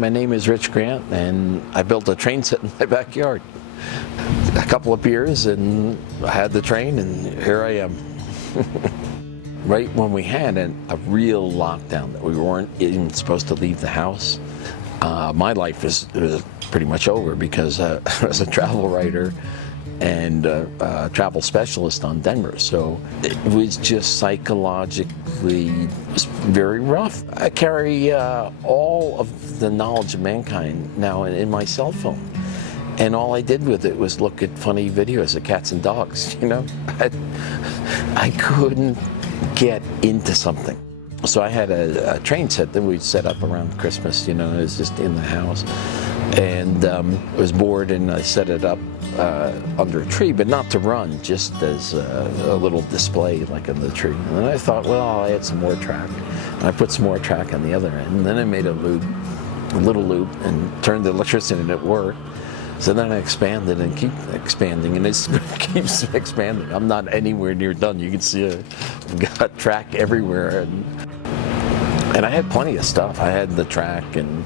My name is Rich Grant, and I built a train set in my backyard. A couple of beers, and I had the train, and here I am. Right when we had a real lockdown, that we weren't even supposed to leave the house, my life was pretty much over, because I was a travel writer and a travel specialist on Denver. So it was just psychologically very rough. I carry all of the knowledge of mankind now in my cell phone. And all I did with it was look at funny videos of cats and dogs, you know? I couldn't get into something. So I had a train set that we'd set up around Christmas, you know, it was just in the house. And I was bored, and I set it up under a tree, but not to run, just as a little display like on the tree. And then I thought, well, I'll add some more track. And I put some more track on the other end. And then I made a little loop, and turned the electricity, and it worked. So then I expanded and keep expanding, and it keeps expanding. I'm not anywhere near done. You can see I've got track everywhere. And I had plenty of stuff. I had the track and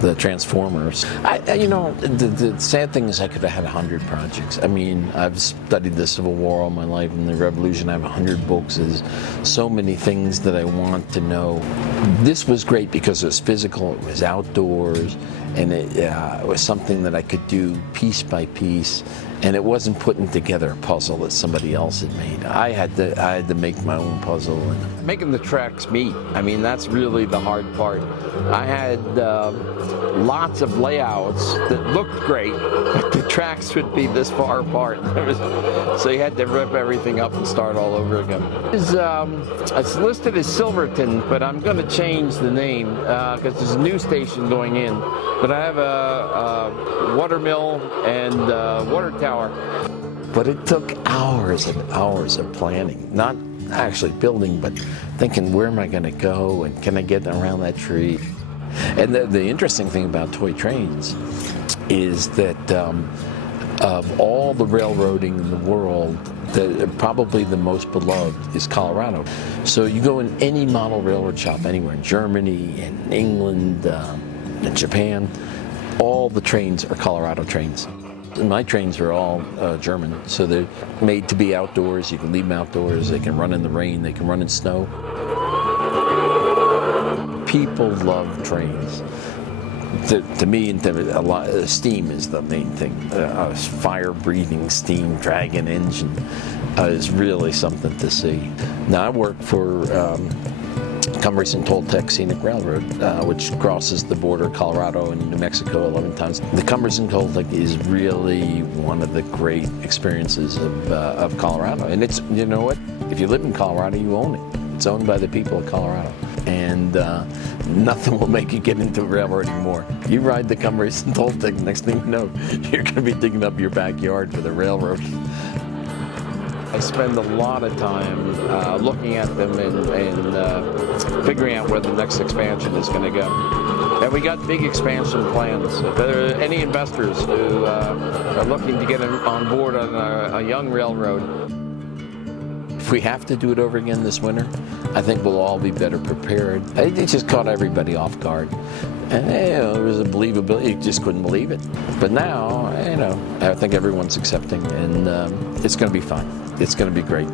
the transformers. You know, the sad thing is I could have had 100 projects. I mean, I've studied the Civil War all my life and the Revolution. I have 100 books. There's so many things that I want to know. This was great because it was physical, it was outdoors, and it was something that I could do piece by piece, and it wasn't putting together a puzzle that somebody else had made. I had to make my own puzzle. And making the tracks meet, I mean, that's really the hard part. I had lots of layouts that looked great, but the tracks would be this far apart. So you had to rip everything up and start all over again. It's listed as Silverton, but I'm going to change the name because there's a new station going in. But I have a water mill and water tower. But it took hours and hours of planning, not actually building, but thinking, where am I going to go, and can I get around that tree? And the interesting thing about toy trains is that of all the railroading in the world, probably the most beloved is Colorado. So you go in any model railroad shop anywhere, in Germany, in England, in Japan, all the trains are Colorado trains. And my trains are all German, so they're made to be outdoors. You can leave them outdoors, they can run in the rain, they can run in snow. People love trains. To me, steam is the main thing. Fire-breathing steam dragon engine is really something to see. Now I work for Cumberson Toltec Scenic Railroad, which crosses the border, Colorado and New Mexico 11 times. The Cumberson Toltec is really one of the great experiences of Colorado. And it's, you know what, if you live in Colorado, you own it. It's owned by the people of Colorado. And nothing will make you get into railroad anymore. You ride the Cumberson Toltec, next thing you know, you're going to be digging up your backyard for the railroad. I spend a lot of time looking at them and figuring out where the next expansion is going to go. And we got big expansion plans. If there are any investors who are looking to get on board on a young railroad, if we have to do it over again this winter, I think we'll all be better prepared. It just caught everybody off guard. And it was a believability, you just couldn't believe it. But now, you know, I think everyone's accepting, and it's going to be fine. It's going to be great.